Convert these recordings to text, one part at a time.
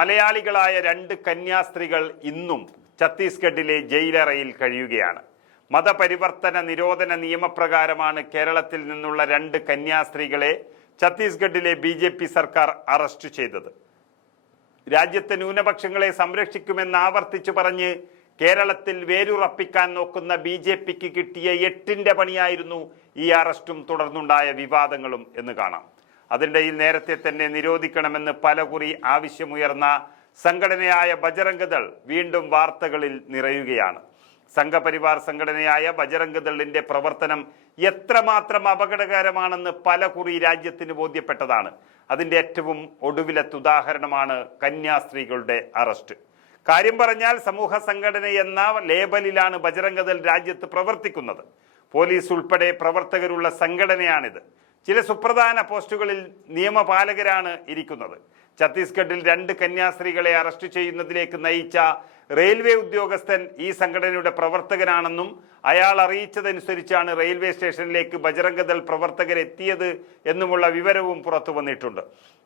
മലയാളികളായ 2 കന്യാസ്ത്രീകൾ ഇന്നും ഛത്തീസ്ഗഡിലെ ജയിലറയിൽ കഴിയുകയാണ്. മതപരിവർത്തന നിരോധന നിയമപ്രകാരമാണ് കേരളത്തിൽ നിന്നുള്ള 2 കന്യാസ്ത്രീകളെ ഛത്തീസ്ഗഡിലെ BJP സർക്കാർ അറസ്റ്റ് ചെയ്തത്. രാജ്യത്തെ ന്യൂനപക്ഷങ്ങളെ സംരക്ഷിക്കുമെന്ന് ആവർത്തിച്ചു പറഞ്ഞ് കേരളത്തിൽ വേരുറപ്പിക്കാൻ നോക്കുന്ന BJPക്ക് കിട്ടിയ 8ന്റെ പണിയായിരുന്നു ഈ അറസ്റ്റും തുടർന്നുണ്ടായ വിവാദങ്ങളും എന്ന് കാണാം. അതിനിടയിൽ നേരത്തെ തന്നെ നിരോധിക്കണമെന്ന് പലകുറി ആവശ്യമുയർന്ന സംഘടനയായ ബജറംഗ് ദൾ വീണ്ടും വാർത്തകളിൽ നിറയുകയാണ്. സംഘപരിവാർ സംഘടനയായ ബജറംഗ് ദളിന്റെ പ്രവർത്തനം എത്രമാത്രം അപകടകരമാണെന്ന് പലകുറി രാജ്യത്തിന് ബോധ്യപ്പെട്ടതാണ്. അതിന്റെ ഏറ്റവും ഒടുവിലത്തെ ഉദാഹരണമാണ് കന്യാസ്ത്രീകളുടെ അറസ്റ്റ്. കാര്യം പറഞ്ഞാൽ സമൂഹ സംഘടന എന്ന ലേബലിലാണ് ബജറംഗ് ദൾ രാജ്യത്ത് പ്രവർത്തിക്കുന്നത്. പോലീസ് ഉൾപ്പെടെ പ്രവർത്തകരുള്ള സംഘടനയാണിത്. ചില സുപ്രധാന പോസ്റ്റുകളിൽ നിയമപാലകരാണ് ഇരിക്കുന്നത്. ഛത്തീസ്ഗഡിൽ 2 കന്യാസ്ത്രീകളെ അറസ്റ്റ് ചെയ്യുന്നതിലേക്ക് നയിച്ച റെയിൽവേ ഉദ്യോഗസ്ഥൻ ഈ സംഘടനയുടെ പ്രവർത്തകനാണെന്നും അയാൾ അറിയിച്ചതനുസരിച്ചാണ് റെയിൽവേ സ്റ്റേഷനിലേക്ക് ബജറംഗ് ദൾ പ്രവർത്തകരെത്തിയത് എന്നുമുള്ള വിവരവും പുറത്തു വന്നിട്ടുണ്ട്.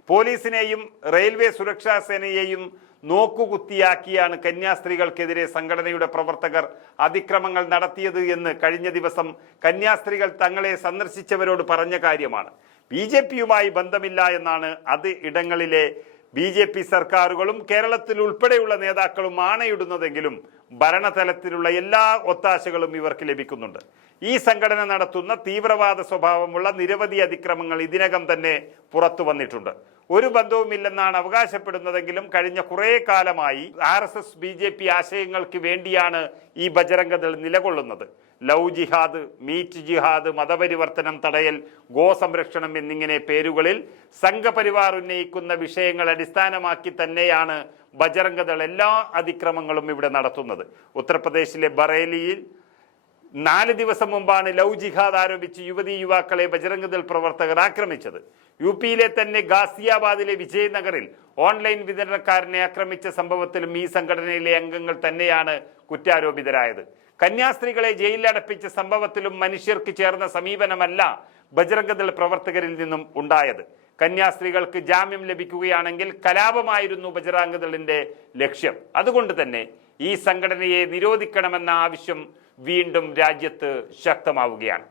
പോലീസിനെയും റെയിൽവേ സുരക്ഷാ സേനയെയും നോക്കുകുത്തിയാക്കിയാണ് കന്യാസ്ത്രീകൾക്കെതിരെ സംഘടനയുടെ പ്രവർത്തകർ അതിക്രമങ്ങൾ നടത്തിയത് എന്ന് കഴിഞ്ഞ ദിവസം കന്യാസ്ത്രീകൾ തങ്ങളെ സന്ദർശിച്ചവരോട് പറഞ്ഞ കാര്യമാണ്. BJPയുമായി ബന്ധമില്ല എന്നാണ് അത് ഇടങ്ങളിലെ BJP സർക്കാരുകളും കേരളത്തിൽ ഉൾപ്പെടെയുള്ള നേതാക്കളും ആണയിടുന്നതെങ്കിലും ഭരണതലത്തിലുള്ള എല്ലാ ഒത്താശകളും ഇവർക്ക് ലഭിക്കുന്നുണ്ട്. ഈ സംഘടന നടത്തുന്ന തീവ്രവാദ സ്വഭാവമുള്ള നിരവധി അതിക്രമങ്ങൾ ഇതിനകം തന്നെ പുറത്തു വന്നിട്ടുണ്ട്. ഒരു ബന്ധവുമില്ലെന്നാണ് അവകാശപ്പെടുന്നതെങ്കിലും കഴിഞ്ഞ കുറേ കാലമായി RSS BJP ആശയങ്ങൾക്ക് വേണ്ടിയാണ് ഈ ബജറംഗ് ദൾ നിലകൊള്ളുന്നത്. ലവ് ജിഹാദ്, മീറ്റ് ജിഹാദ്, മതപരിവർത്തനം തടയൽ, ഗോസംരക്ഷണം എന്നിങ്ങനെ പേരുകളിൽ സംഘപരിവാർ ഉന്നയിക്കുന്ന വിഷയങ്ങൾ അടിസ്ഥാനമാക്കി തന്നെയാണ് ബജറംഗ് ദൾ എല്ലാ അതിക്രമങ്ങളും ഇവിടെ നടത്തുന്നത്. ഉത്തർപ്രദേശിലെ ബറേലിയിൽ 4 ദിവസം മുമ്പാണ് ലവ് ജിഹാദ് ആരോപിച്ച് യുവാക്കളെ ബജറംഗ് ദൾ പ്രവർത്തകർ ആക്രമിച്ചത്. UPയിലെ തന്നെ ഗാസിയാബാദിലെ വിജയനഗറിൽ ഓൺലൈൻ വിതരണക്കാരനെ ആക്രമിച്ച സംഭവത്തിലും ഈ സംഘടനയിലെ അംഗങ്ങൾ തന്നെയാണ് കുറ്റാരോപിതരായത്. കന്യാസ്ത്രീകളെ ജയിലിലടപ്പിച്ച സംഭവത്തിലും മനുഷ്യർക്ക് ചേർന്ന സമീപനമല്ല ബജറംഗ് ദൾ പ്രവർത്തകരിൽ നിന്നും ഉണ്ടായത്. കന്യാസ്ത്രീകൾക്ക് ജാമ്യം ലഭിക്കുകയാണെങ്കിൽ കലാപമായിരുന്നു ബജറംഗ് ദളിന്റെ ലക്ഷ്യം. അതുകൊണ്ട് തന്നെ ഈ സംഘടനയെ നിരോധിക്കണമെന്ന ആവശ്യം വീണ്ടും രാജ്യത്ത് ശക്തമാവുകയാണ്.